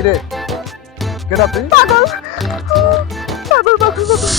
কিরে কেডা তুই? পাগল পাগল পাগল পাগল।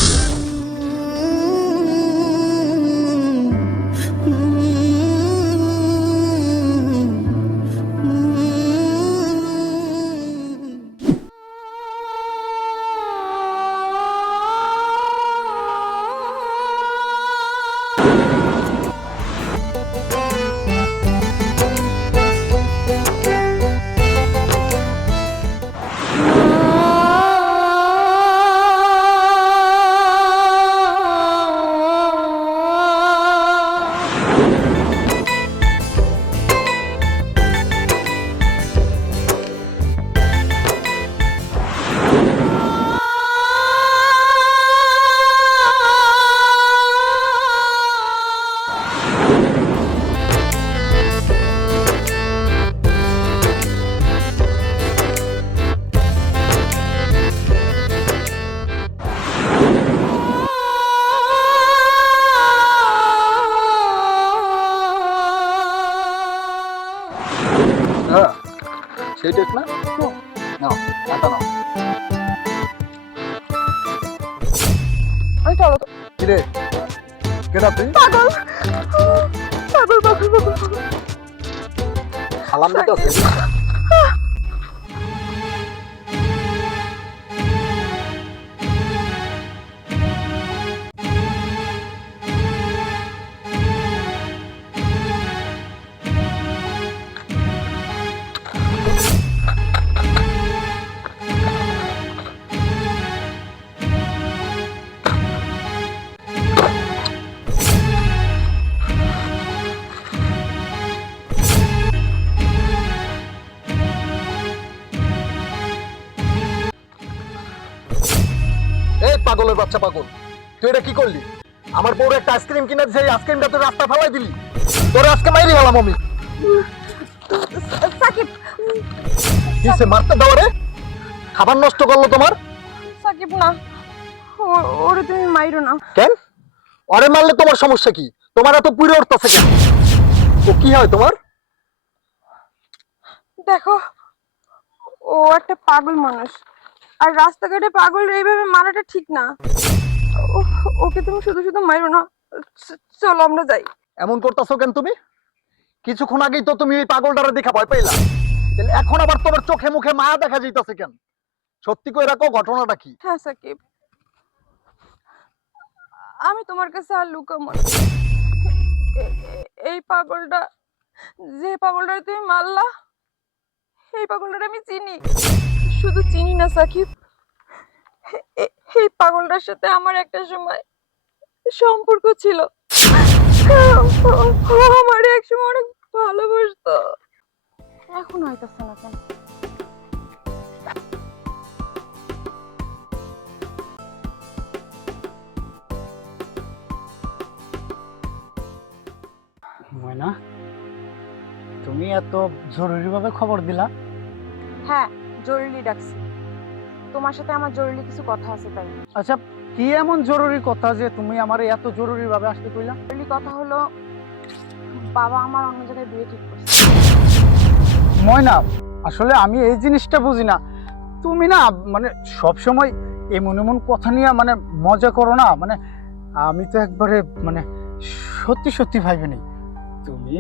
হ্যাঁ সেই টেক না? নাও টাকা নাও। আমি চলো তো। কিরে কেডা তুই? পাগল পাগল পাগল পাগল। সালাম দিতে হচ্ছে। এই পাগলের বাচ্চা পাগল, তুই এটা কি করলি? আমার বউর একটা আইসক্রিম কিনে দিছে, এই আইসক্রিমটা তুই রাস্তা ফেলাই দিলি। তোরে আজকে মাইরি গেলাম আমি। সাকিব কিসে মারতে দাও রে? খাবার নষ্ট করলো তোমার? সাকিব না, ওরে তুমি মাইরো না। কেন? ওরে মারলে তোমার সমস্যা কি? তোমার এত পুরো উঠতেছে কেন? ও কি হয় তোমার? দেখো, ও একটা পাগল মানুষ, আর রাস্তাঘাটে পাগল এইভাবে মারাটা ঠিক না। ওকে তুমি শুধু শুধু মাইরো না। চলো আমরা যাই। এমন করতেছো কেন তুমি? কিছুক্ষণ আগেই তো তুমি এই পাগলটারে দেখা ভয় পাইলা, তাহলে এখন আবার তোমার চোখে মুখে মায়া দেখা যাইতাছে কেন? সত্যি কই রাখো, ঘটনাটা কি? হ্যাঁ সাকিব, আমি তোমার কাছে আর লুকাবো না। এই পাগলটা, যে পাগলটা তুমি মারলা, এই পাগলটা আমি চিনি। শুধু চিনি না সাকিব, এই পাগলটার সাথে আমার একটা সময় সম্পর্ক ছিল। ও আমার একসময় অনেক ভালোবাসতো, এখন হইতাছে না কেন? ময়না, তুমি এত জরুরিভাবে খবর দিলা? হ্যাঁ, জরুরি ডাকছি। তোমার সাথে আমার জরুরি কিছু কথা আছে তাই। আচ্ছা, কি এমন জরুরি কথা যে তুমি আমারে এত জরুরিভাবে আসতে কইলা? জরুরি কথা হলো, বাবা আমার অন্য জায়গায় বিয়ে ঠিক করছে। ময়না, আসলে আমি এই জিনিসটা বুঝি না। তুমি না মানে সব সময় এমন এমন কথা নিয়ে মানে মজা করো না। মানে আমি তো একবারে মানে সত্যি সত্যি ভাবিনি তুমি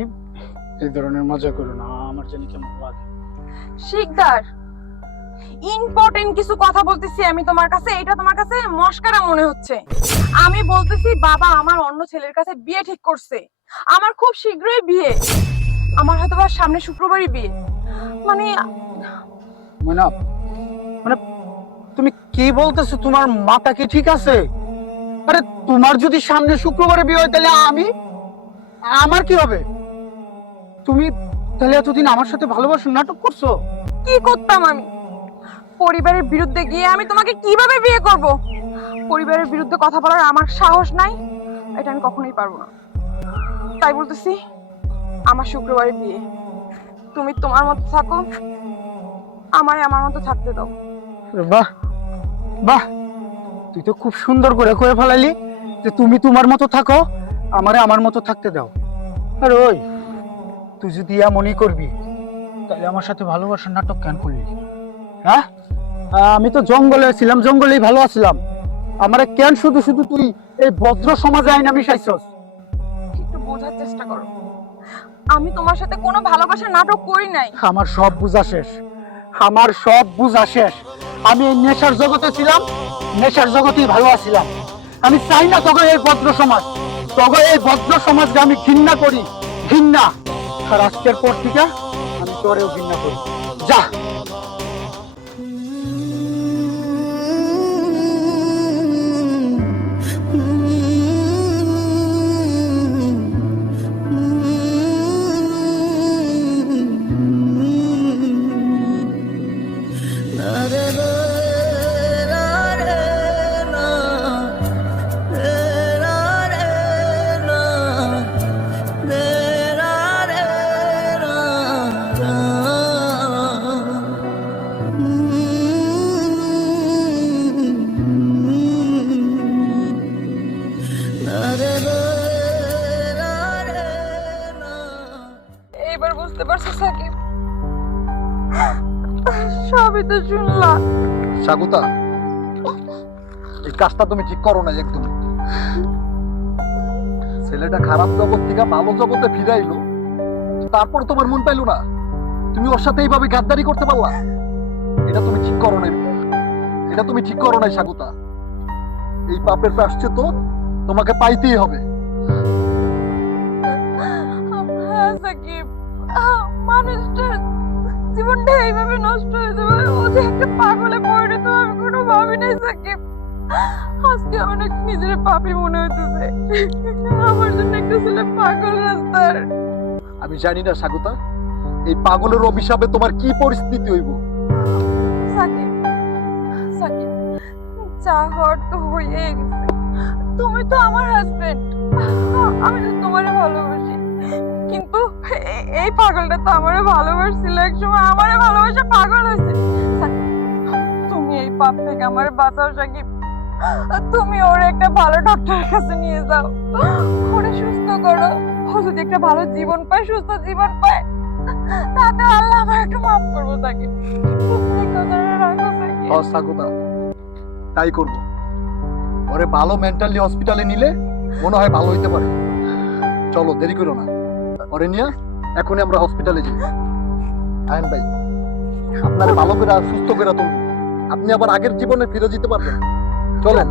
এই ধরনের মজা করো না, আমার জানি কেমন লাগে। শিকদার, ইম্পর্টেন্ট কিছু কথা বলতেছি আমি তোমার কাছে, এটা তোমার কাছে মস্কারা মনে হচ্ছে। আমি বলতেছি বাবা আমার অন্য ছেলের কাছে বিয়ে ঠিক করছে, আমার খুব শীঘ্রই বিয়ে, আমার হয়তো বা সামনে শুক্রবারই বিয়ে। মানে ময়না, মানে তুমি কি বলতেছো? তোমার মাথা কি ঠিক আছে? আরে তোমার যদি সামনে শুক্রবারে বিয়ে হয় তাহলে আমার কি হবে? তুমি তাহলে এতদিন আমার সাথে ভালোবাসার নাটক করছো? কি করতাম আমি? পরিবারের বিরুদ্ধে গিয়ে আমি তোমাকে কিভাবে বিয়ে করব? পরিবারের বিরুদ্ধে কথা বলার আমার সাহস নাই, এটা আমি কখনোই পারবো না। তাই বলতেছি আমার শুক্রবারে বিয়ে, তুমি তোমার মতো থাকো, আমারে আমার মতো থাকতে দাও। বাহ বাহ, তুই তো খুব সুন্দর করে কয়ে ফেলাইলি যে তুমি তোমার মতো থাকো, আমারে আমার মতো থাকতে দাও। আর ওই, তুই যদি এমনই করবি তাহলে আমার সাথে ভালোবাসার নাটক কেন করলি? হ্যাঁ আমি তো জঙ্গলে ছিলাম, জঙ্গলেই ভালো আছিলাম। আমারে কেন শুধু শুধু তুই এই ভদ্র সমাজে আইনা মিশাইছস? একটু বোঝার চেষ্টা করো, আমি তোমার সাথে কোনো ভালোবাসার নাটক করি নাই। আমার সব বুঝা শেষ, আমার সব বুঝা শেষ। আমি এই নেশার জগতে ছিলাম, নেশার জগতেই ভালো আছিলাম। আমি চাই না তোকে এই ভদ্র সমাজ, তোকে এই ভদ্র সমাজকে আমি ঘৃণা করি, ঘৃণা। আর আজকের পর থেকে আমি তোরেও ঘৃণা করি। যা। এইবার বুঝতে পারছো সাকিব? সবই তো শুনলা। সাগুতা, এই কাজটা তুমি ঠিক করো না একদম। ছেলেটা খারাপ জগৎ থেকে ভালো জগতে ফিরাইলো, তারপর তোমার মন পাইলো না, তুমি ওর সাথে এইভাবে গাদ্দারি করতে পারলা? এটা তুমি ঠিক করো নাই, এটা তুমি ঠিক করো নাই সাগুতা। এই পাপের প্রায়শ্চিত্ত তোমাকে পাইতেই হবে। হ্যাঁ সাকিব, মানুষটার জীবনটা এইভাবে নষ্ট হয়ে যাবে, ও যে একটা পাগলে পরিণত হবে, আমি কোনো ভাবি নাই সাকিব। আজকে অনেক নিজের পাপি মনে হইতেছে, আমার জন্য একটা ছেলে পাগল রাস্তার। আমি জানি না সাগুতা, এই পাগলের অভিশাপে তোমার কি পরিস্থিতি হইব। সাকিব, সাকিব, যা হওয়ার তো হয়েই গেছে। তুমি তো আমার হাজবেন্ড, আমি তো তোমারে ভালোবাসি, কিন্তু এই পাগলটা তো আমারে ভালোবাসছিল, একসময় আমারে ভালোবাসা পাগল হয়েছে। সাকিব, তুমি এই পাপ থেকে আমারে বাঁচাও সাকিব। তুমি ওর একটা ভালো ডক্টরের কাছে নিয়ে যাও, ওরে সুস্থ করো। ও যদি একটা ভালো জীবন পায়, সুস্থ জীবন পায়, তাতে আল্লাহ আমার একটু মাফ করবো সাকিব। এই কথাটা রাখো সাকিব। সাগুতা, তাই করবো। ওরে ভালো মেন্টালি হসপিটালে নিলে মনে হয় ভালো হইতে পারে। চলো, দেরি করো না, ওরে নিয়ে এখনই আমরা হসপিটালে যাই। আয়ন ভাই, আপনারে ভালো করে সুস্থ করে তুলবো, আপনি আবার আগের জীবনে ফিরে যেতে পারবেন। চলেন।